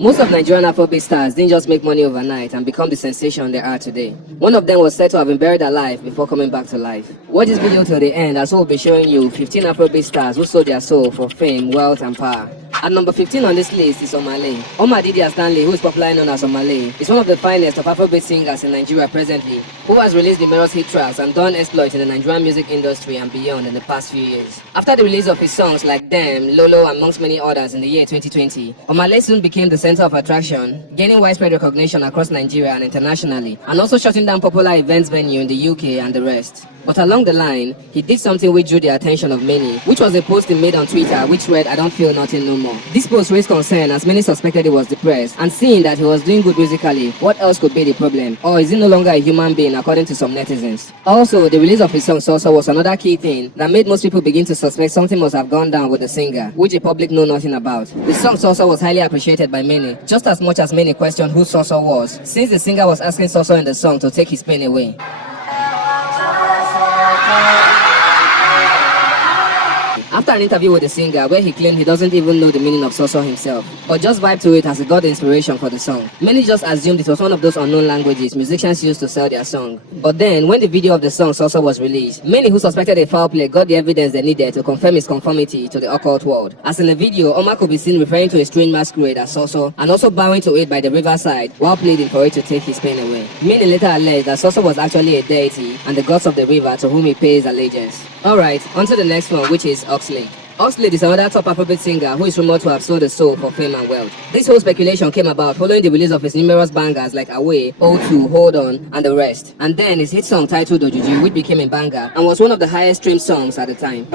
Most of Nigerian Afrobeat stars didn't just make money overnight and become the sensation they are today. One of them was said to have been buried alive before coming back to life. Watch this video till the end as we'll be showing you 15 Afrobeat stars who sold their soul for fame, wealth and power. At number 15 on this list is Omale. Didi Stanley, who is popularly known as Omale, is one of the finest of Afrobeat singers in Nigeria presently, who has released numerous hit tracks and done exploits in the Nigerian music industry and beyond in the past few years. After the release of his songs like Dem, Lolo, amongst many others in the year 2020, Omale soon became the center of attraction, gaining widespread recognition across Nigeria and internationally, and also shutting down popular events venue in the UK and the rest. But along the line, he did something which drew the attention of many, which was a post he made on Twitter which read, "I don't feel nothing no more." This post raised concern as many suspected he was depressed, and seeing that he was doing good musically, what else could be the problem? Or is he no longer a human being according to some netizens? Also, the release of his song Soso was another key thing that made most people begin to suspect something must have gone down with the singer, which the public know nothing about. The song Soso was highly appreciated by many, just as much as many questioned who Soso was, since the singer was asking Soso in the song to take his pain away. After an interview with the singer where he claimed he doesn't even know the meaning of Soso himself, but just vibed to it as he got the inspiration for the song, many just assumed it was one of those unknown languages musicians used to sell their song. But then, when the video of the song Soso was released, many who suspected a foul play got the evidence they needed to confirm his conformity to the occult world. As in the video, Omar could be seen referring to a strange masquerade as Soso and also bowing to it by the riverside while pleading for it to take his pain away. Many later alleged that Soso was actually a deity and the gods of the river to whom he pays allegiance. Alright, on to the next one, which is Oxlade. Oxlade is another top Afrobeat singer who is rumored to have sold his soul for fame and wealth. This whole speculation came about following the release of his numerous bangers like Away, O2, Hold On, and the rest. And then his hit song titled Ojuju, which became a banger and was one of the highest streamed songs at the time.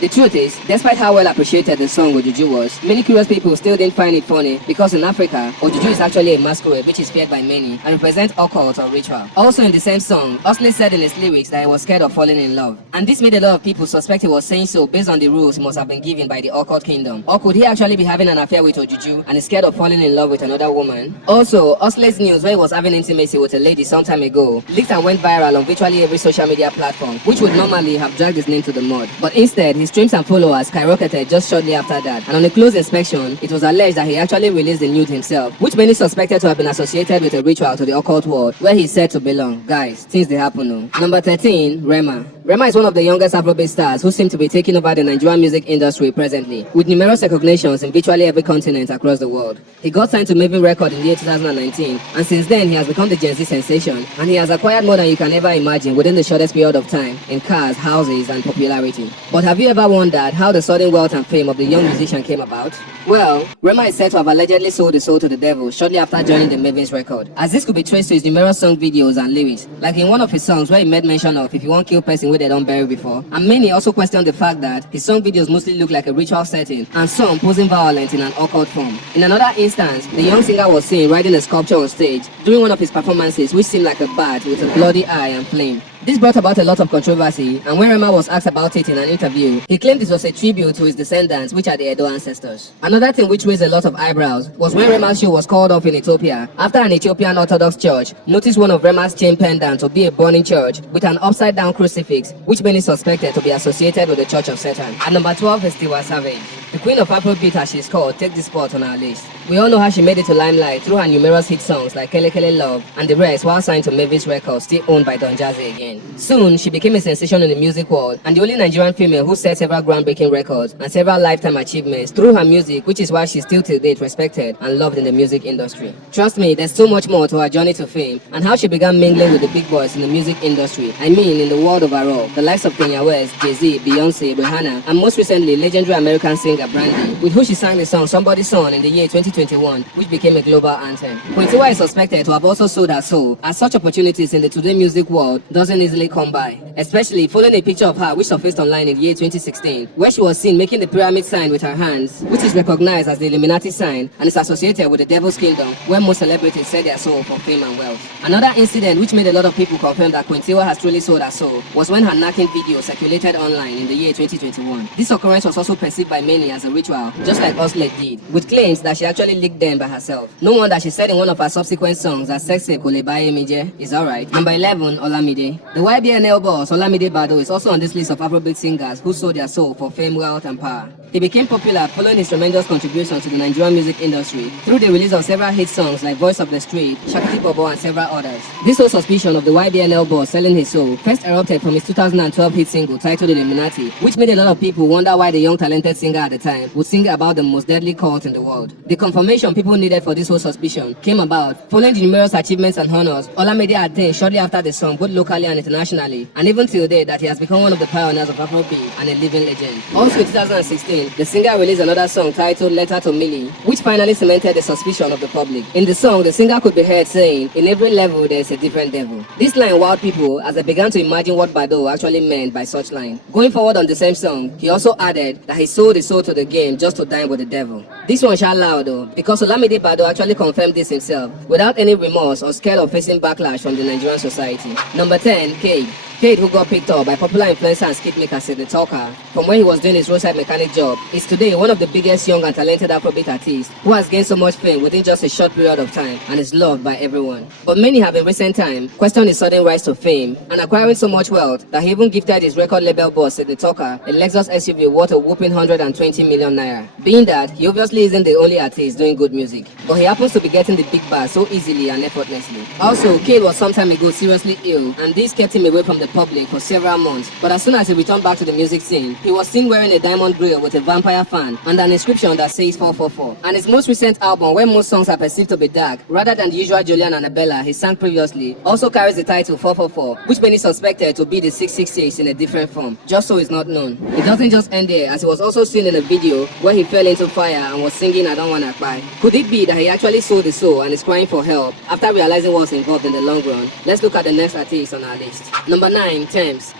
The truth is, despite how well appreciated the song Ojuju was, many curious people still didn't find it funny because in Africa, Ojuju is actually a masquerade which is feared by many and represents occult or ritual. Also in the same song, Oxlade said in his lyrics that he was scared of falling in love. And this made a lot of people suspect he was saying so based on the rules he must have been given by the occult kingdom. Or could he actually be having an affair with Ojuju and is scared of falling in love with another woman? Also, Oxlade's news where he was having intimacy with a lady some time ago leaked and went viral on virtually every social media platform, which would normally have dragged his name to the mud. But instead, his streams and followers skyrocketed just shortly after that, and on a close inspection, it was alleged that he actually released the nude himself, which many suspected to have been associated with a ritual to the occult world, where he's said to belong. Guys, things they happen now. Number 13, Rema. Rema is one of the youngest Afrobeat stars who seem to be taking over the Nigerian music industry presently, with numerous recognitions in virtually every continent across the world. He got signed to Maven Records in the year 2019, and since then he has become the Gen Z sensation, and he has acquired more than you can ever imagine within the shortest period of time in cars, houses, and popularity. But have you ever wondered how the sudden wealth and fame of the young musician came about? Well, Rema is said to have allegedly sold his soul to the devil shortly after joining the Maven's record, as this could be traced to his numerous song videos and lyrics, like in one of his songs where he made mention of if you want kill person where they don't bury before, and many also questioned the fact that his song videos mostly look like a ritual setting and some posing violent in an occult form. In another instance, the young singer was seen riding a sculpture on stage during one of his performances which seemed like a bat with a bloody eye and flame. This brought about a lot of controversy, and when Rema was asked about it in an interview, he claimed this was a tribute to his descendants, which are the Edo ancestors. Another thing which raised a lot of eyebrows was when Rema's show was called off in Ethiopia after an Ethiopian Orthodox church noticed one of Rema's chain pendants to be a burning church with an upside-down crucifix, which many suspected to be associated with the Church of Satan. At number 12 is Tiwa Savage. The queen of Afrobeat, as she's called, takes the spot on our list. We all know how she made it to limelight through her numerous hit songs like Kele Kele Love and the rest, while signed to Mavis Records, still owned by Don Jazzy again. Soon, she became a sensation in the music world and the only Nigerian female who set several groundbreaking records and several lifetime achievements through her music, which is why she's still till date respected and loved in the music industry. Trust me, there's so much more to her journey to fame and how she began mingling with the big boys in the music industry. I mean, in the world overall, the likes of Kanye West, Jay-Z, Beyonce, Rihanna, and most recently, legendary American singer Brandy, with who she sang the song Somebody's Son in the year 2021, which became a global anthem. Queen Tiwa is suspected to have also sold her soul, as such opportunities in the today music world doesn't easily come by, especially following a picture of her which surfaced online in the year 2016, where she was seen making the pyramid sign with her hands, which is recognized as the Illuminati sign and is associated with the Devil's Kingdom, where most celebrities sell their soul for fame and wealth. Another incident which made a lot of people confirm that Queen Tiwa has truly sold her soul was when her knacking video circulated online in the year 2021. This occurrence was also perceived by many as a ritual, just like Oxlade did, with claims that she actually actually leaked them by herself. No wonder she said in one of her subsequent songs that sex tape Kolebaye Mije is alright. Number 11, Olamide. The YBNL boss Olamide Bado is also on this list of Afrobeat singers who sold their soul for fame, wealth, and power. He became popular following his tremendous contribution to the Nigerian music industry through the release of several hit songs like Voice of the Street, Shakiti Bobo, and several others. This whole suspicion of the YBNL boss selling his soul first erupted from his 2012 hit single titled Illuminati, which made a lot of people wonder why the young talented singer at the time would sing about the most deadly cult in the world. The confirmation people needed for this whole suspicion came about following the numerous achievements and honors Olamide attained shortly after the song, both locally and internationally, and even till date that he has become one of the pioneers of Afrobeat and a living legend. Also in 2016, the singer released another song titled Letter to Millie, which finally cemented the suspicion of the public. In the song, the singer could be heard saying, "In every level there is a different devil." This line wowed people as they began to imagine what Bado actually meant by such line. Going forward on the same song, he also added that he sold his soul to the game just to dine with the devil. This one shall loud though, because Olamide Bado actually confirmed this himself without any remorse or scared of facing backlash from the Nigerian society. Number 10, Cade. Cade, who got picked up by popular influencer and skitmaker Sid the Talker from when he was doing his roadside mechanic job, is today one of the biggest young and talented Afrobeat artists who has gained so much fame within just a short period of time and is loved by everyone. But many have in recent time questioned his sudden rise to fame and acquiring so much wealth that he even gifted his record label boss Sid the Talker a Lexus SUV worth a whopping 120 million naira. Being that he obviously isn't the only artist doing good music, but he happens to be getting the big bar so easily and effortlessly. Also, Cade was some time ago seriously ill, and this kept him away from the public for several months, but as soon as he returned back to the music scene, he was seen wearing a diamond grill with a vampire fan and an inscription that says 444. And his most recent album, where most songs are perceived to be dark, rather than the usual Julian and Abella he sang previously, also carries the title 444, which many suspected to be the 666 in a different form, just so it's not known. It doesn't just end there, as he was also seen in a video where he fell into fire and was singing I Don't Wanna Cry. Could it be that he actually sold his soul and is crying for help after realizing what's involved in the long run? Let's look at the next artist on our list. Number 9, Thames.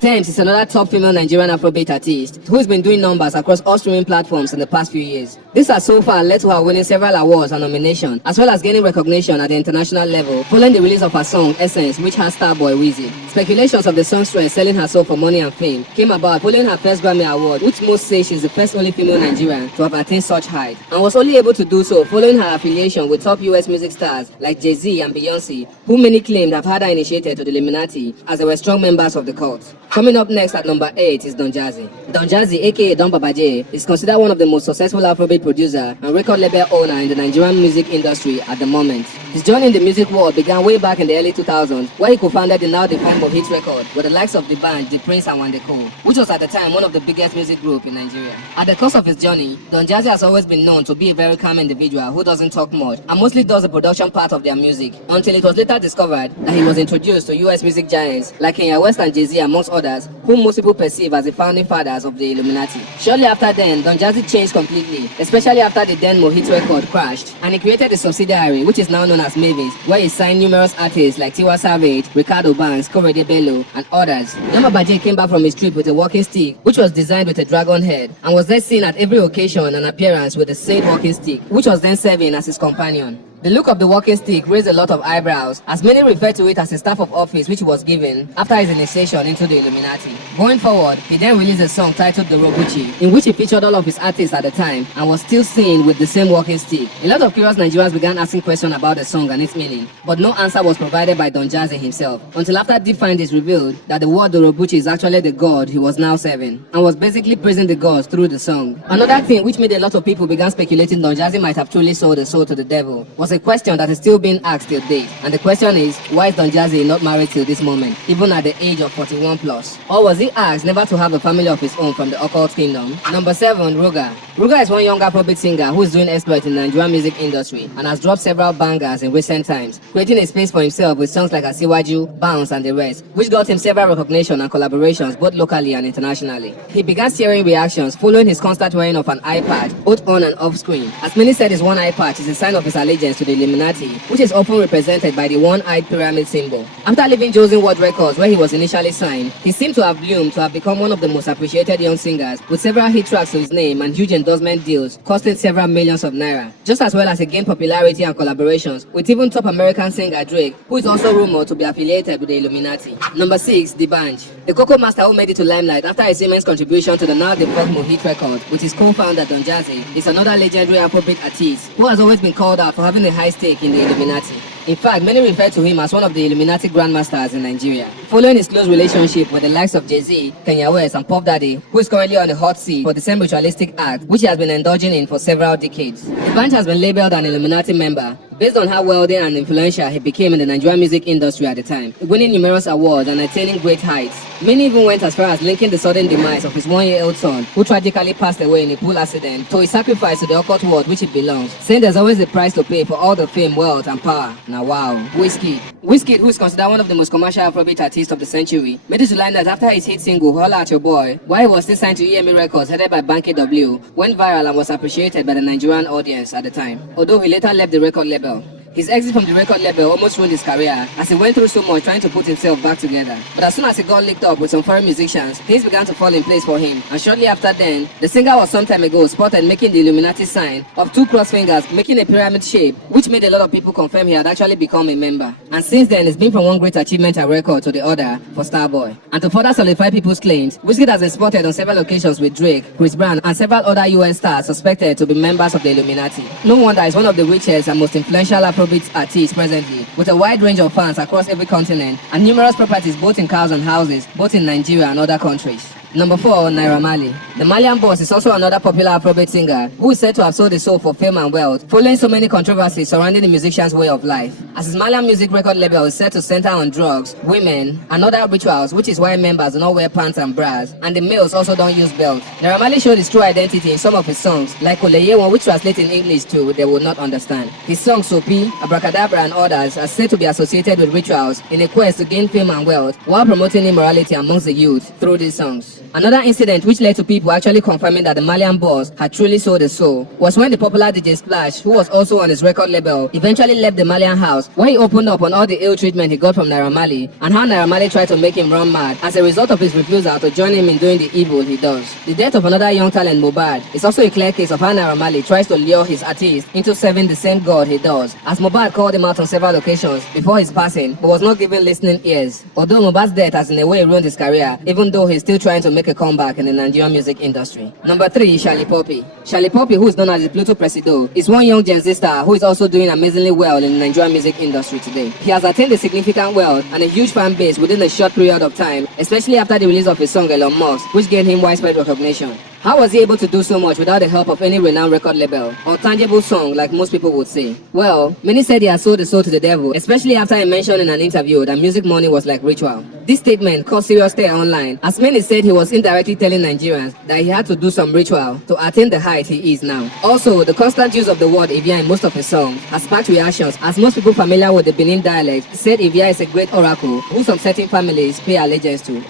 Thames is another top female Nigerian Afrobeat artist who has been doing numbers across all streaming platforms in the past few years. This has so far led to her winning several awards and nominations, as well as gaining recognition at the international level following the release of her song Essence, which has Starboy Wheezy. Speculations of the songstress selling her soul for money and fame came about following her first Grammy Award, which most say she's the first only female Nigerian to have attained such height, and was only able to do so following her affiliation with top US music stars like Jay-Z and Beyonce, who many claimed have had her initiated to the Illuminati as they were strong members of the cult. Coming up next at number 8 is Don Jazzy. Don Jazzy, aka Don Baba J, is considered one of the most successful Afrobeat producer and record label owner in the Nigerian music industry at the moment. His journey in the music world began way back in the early 2000s, where he co-founded the now defunct Hit Record with the likes of the band The Prince and Wandeko, which was at the time one of the biggest music groups in Nigeria. At the course of his journey, Don Jazzy has always been known to be a very calm individual who doesn't talk much and mostly does the production part of their music, until it was later discovered that he was introduced to US music giants like Kanye West and Jay-Z amongst others, whom most people perceive as the founding fathers of the Illuminati. Shortly after then, Don Jazzy changed completely, especially after the then Hit Record crashed, and he created a subsidiary which is now known as Mavis, where he signed numerous artists like Tiwa Savage, Ricardo Banks, Korede Bello, and others. Yama Baje came back from his trip with a walking stick, which was designed with a dragon head, and was then seen at every occasion and appearance with the said walking stick, which was then serving as his companion. The look of the walking stick raised a lot of eyebrows, as many refer to it as a staff of office which was given after his initiation into the Illuminati. Going forward, he then released a song titled Dorobuchi, in which he featured all of his artists at the time and was still seen with the same walking stick. A lot of curious Nigerians began asking questions about the song and its meaning, but no answer was provided by Don Jazzy himself, until after deep findings revealed that the word Dorobuchi is actually the god he was now serving, and was basically praising the gods through the song. Another thing which made a lot of people began speculating Don Jazzy might have truly sold the soul to the devil was a question that is still being asked till date, and the question is, why is Don Jazzy not married till this moment, even at the age of 41 plus? Or was he asked never to have a family of his own from the occult kingdom? Number 7, Ruga. Ruga is one young Afrobeat singer who is doing exploit in the Nigerian music industry and has dropped several bangers in recent times, creating a space for himself with songs like Asiwaju, Bounce, and the rest, which got him several recognition and collaborations both locally and internationally. He began sharing reactions following his constant wearing of an eye patch, both on and off screen, as many said his one eye patch is a sign of his allegiance to the Illuminati, which is often represented by the one-eyed pyramid symbol. After leaving Josen World Records, where he was initially signed, he seemed to have bloomed to have become one of the most appreciated young singers, with several hit tracks to his name and huge endorsement deals costing several millions of naira, just as well as he gained popularity and collaborations with even top American singer Drake, who is also rumored to be affiliated with the Illuminati. Number 6, D'banj. The Coco Master who made it to limelight after his immense contribution to the now defunct Mohit record with his co-founder Don Jazzy is another legendary Afrobeat artist who has always been called out for having a high stake in the Illuminati. In fact, many refer to him as one of the Illuminati grandmasters in Nigeria. Following his close relationship with the likes of Jay-Z, Kanye West, and Puff Daddy, who is currently on the hot seat for the same ritualistic act, which he has been indulging in for several decades. D'banj has been labeled an Illuminati member based on how wealthy and influential he became in the Nigerian music industry at the time, winning numerous awards and attaining great heights. Many even went as far as linking the sudden demise of his one-year-old son, who tragically passed away in a pool accident, to his sacrifice to the occult world which it belongs, saying there's always a price to pay for all the fame, wealth, and power. Now wow. Wizkid, who is considered one of the most commercial Afrobeat artists of the century, made it to line that after his hit single Holla at Your Boy, while he was still signed to EME Records headed by Banky W, went viral and was appreciated by the Nigerian audience at the time, although he later left the record label. His exit from the record label almost ruined his career, as he went through so much trying to put himself back together. But as soon as he got linked up with some foreign musicians, things began to fall in place for him, and shortly after then, the singer was some time ago spotted making the Illuminati sign of 2 cross fingers making a pyramid shape, which made a lot of people confirm he had actually become a member. And since then, it's been from one great achievement and record to the other for Starboy. And to further solidify people's claims, Wizkid has been spotted on several occasions with Drake, Chris Brown, and several other US stars suspected to be members of the Illuminati. No wonder he's one of the richest and most influential Afrobeat artists presently, with a wide range of fans across every continent and numerous properties both in cars and houses, both in Nigeria and other countries. Number 4, Naira Marley. The Malian boss is also another popular Afrobeat singer who is said to have sold his soul for fame and wealth, following so many controversies surrounding the musician's way of life. As his Malian music record label is said to center on drugs, women, and other rituals, which is why members do not wear pants and bras, and the males also don't use belts. Naira Marley showed his true identity in some of his songs, like Oleye One, which translates in English to They Will Not Understand. His songs Sopi, Abracadabra, and others are said to be associated with rituals in a quest to gain fame and wealth, while promoting immorality amongst the youth through these songs. Another incident which led to people actually confirming that the Malian boss had truly sold his soul was when the popular DJ Splash, who was also on his record label, eventually left the Malian house, where he opened up on all the ill treatment he got from Naira Marley and how Naira Marley tried to make him run mad as a result of his refusal to join him in doing the evil he does. The death of another young talent, Mohbad, is also a clear case of how Naira Marley tries to lure his artist into serving the same God he does, as Mohbad called him out on several occasions before his passing but was not given listening ears. Although Mohbad's death has in a way ruined his career, even though he's still trying to make a comeback in the Nigerian music industry. Number 3, Shali Poppy. Shali Poppy, who is known as the Pluto Presido, is one young Gen Z star who is also doing amazingly well in the Nigerian music industry today. He has attained a significant wealth and a huge fan base within a short period of time, especially after the release of his song Elon Musk, which gained him widespread recognition. How was he able to do so much without the help of any renowned record label or tangible song like most people would say? Well, many said he had sold his soul to the devil, especially after he mentioned in an interview that music money was like ritual. This statement caused serious stir online, as many said he was indirectly telling Nigerians that he had to do some ritual to attain the height he is now. Also, the constant use of the word Evia in most of his songs has sparked reactions, as most people familiar with the Benin dialect said Evia is a great oracle who some certain families pay allegiance to.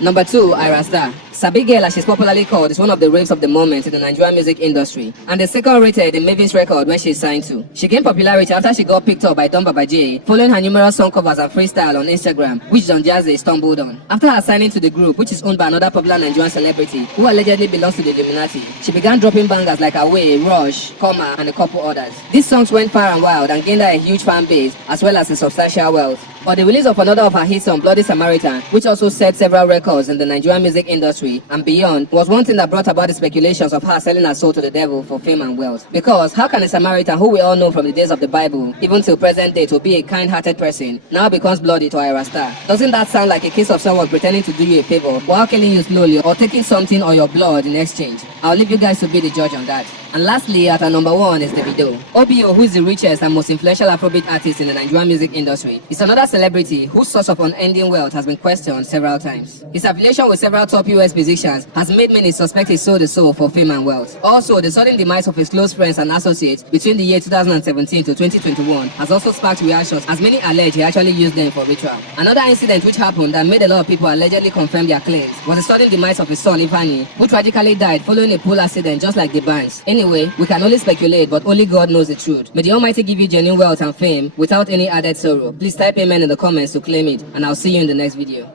Number 2, Ira Star. Sabi Girl, as she's popularly called, is one of the raves of the moment in the Nigerian music industry, and the second rated in Maven's record where she signed to. She gained popularity after she got picked up by Don Baba J, following her numerous song covers and freestyle on Instagram, which Don Jazzy stumbled on. After her signing to the group, which is owned by another popular Nigerian celebrity who allegedly belongs to the Illuminati, she began dropping bangers like Away, Rush, Comma, and a couple others. These songs went far and wide and gained her a huge fan base as well as a substantial wealth. But the release of another of her hits on Bloody Samaritan, which also set several records in the Nigerian music industry and beyond, was one thing that brought about the speculations of her selling her soul to the devil for fame and wealth. Because how can a Samaritan, who we all know from the days of the Bible, even till present day, to be a kind-hearted person, now becomes bloody to Ira Star? Doesn't that sound like a case of someone pretending to do you a favor while killing you slowly or taking something or your blood in exchange? I'll leave you guys to be the judge on that. And lastly, at our number 1 is Davido. OBO, who is the richest and most influential Afrobeat artist in the Nigerian music industry, is another celebrity whose source of unending wealth has been questioned several times. His affiliation with several top US musicians has made many suspect he sold the soul for fame and wealth. Also, the sudden demise of his close friends and associates between the year 2017 to 2021 has also sparked reactions, as many allege he actually used them for ritual. Another incident which happened that made a lot of people allegedly confirm their claims was the sudden demise of his son Ifani, who tragically died following a pool accident just like the bands. Anyway, we can only speculate, but only God knows the truth. May the Almighty give you genuine wealth and fame without any added sorrow. Please type amen in the comments to claim it, and I'll see you in the next video.